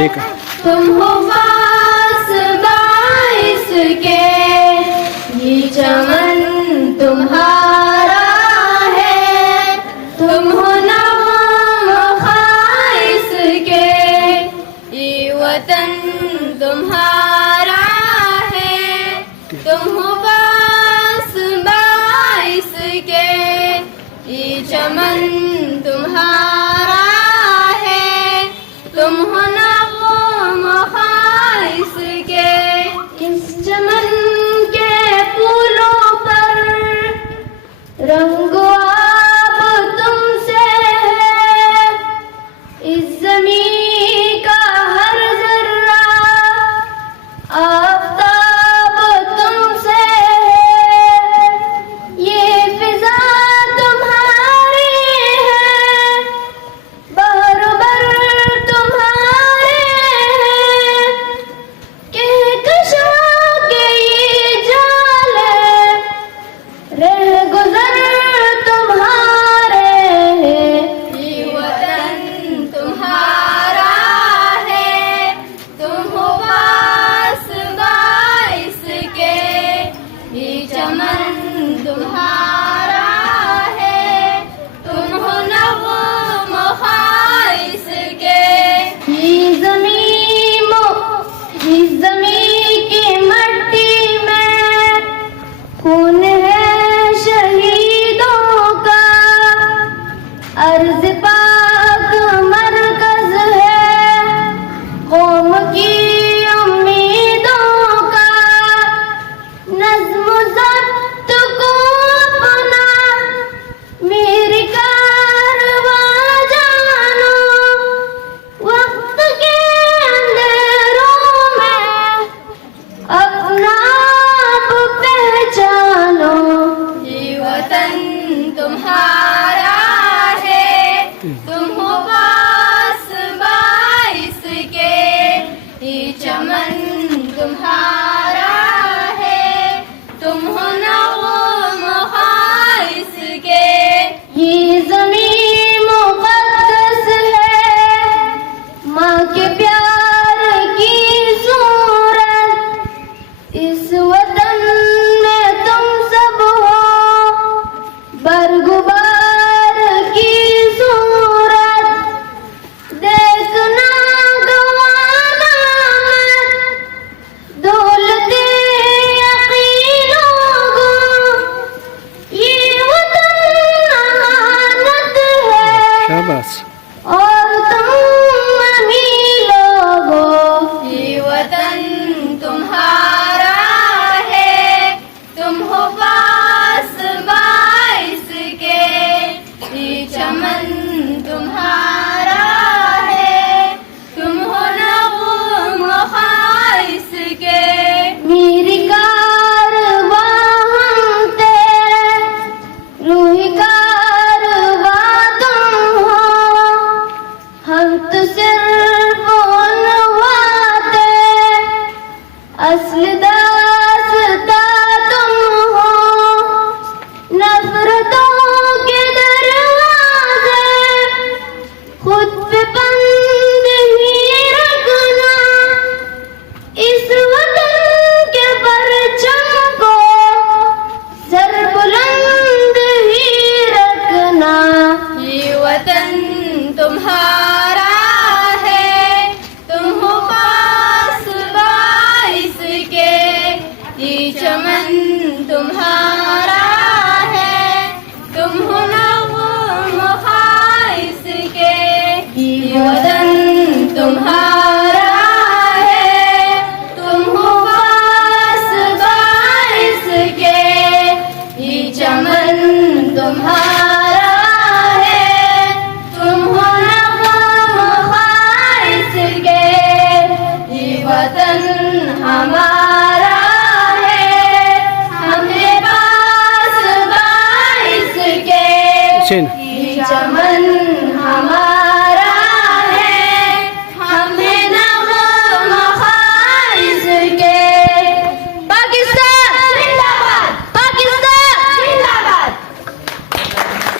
देखा तुम हो पास बाइस के, ये चमन तुम्हारा है। तुम हो नवा खाइस के, ये वतन तुम्हारा है। तुम हो पास बाइस के, ये चमन तुम्हारा है। तुम हो चमन के फूलों पर रंगो आप तुमसे है। इस ज़मीं का हर जर्रा आफ़ताब तुमसे है। ये फिज़ा तुम्हारी है, बहर बर तुम्हारे हैं। कहकशा गुजर तुम्हारे हैं। ये वतन तुम्हारा है। तुम हो पास बाइस के, ये चमन तुम्हारा है। तुम हो नवा खाइस के, ये ज़मीं की मट्टी में खून है शहीदों का। अर्ज़ पाक मरकज़ है कौम की उम्मीदों का। नज़्म ज़ब्त को अपना मेरी कारवां जानो। वक्त के अंधेरों में अपना आप पहचानो। ये वतन तुम्हारा है। तुम हो पास बाइस के, ये चमन तुम्हारा है। तुम हो नवा खाइस के, ये ज़मीं मुक़द्दस है। माँ के प्यार की सूरत इस वतन में तुम सब हो। बरगुबार की सूरत देखना गवाना मत। दौलते यकीनों को, ये वतन अमानत है। शाबाश और तुम अमीर लोगों, ये वतन तुम्हारा है। तुम हो पास बाइस के, ये चमन तुम्हारा है। तुम हो नवा खाइस के, मेरी कारवां हम तेरे, रूही कारवां तुम हो। हम तो सिर्फ उनवाते, असल दास्ता तुम हो। नफरतों के दरवाजे खुद पे बंद ही रखना। इस वतन के परचम को सर बुलंद ही रखना। ये वतन तुम्हारा है। तुम हो पास बाइस के, ये चमन तुम्हारा है। तुम हो नवा खाइस के, ये वतन तुम्हारा है। तुम हो पास बाइस के, ये चमन तुम्हारा है। तुम हो नवा खाइस के, ये वतन हमारा है। हमें पास बाइस के, हुसैन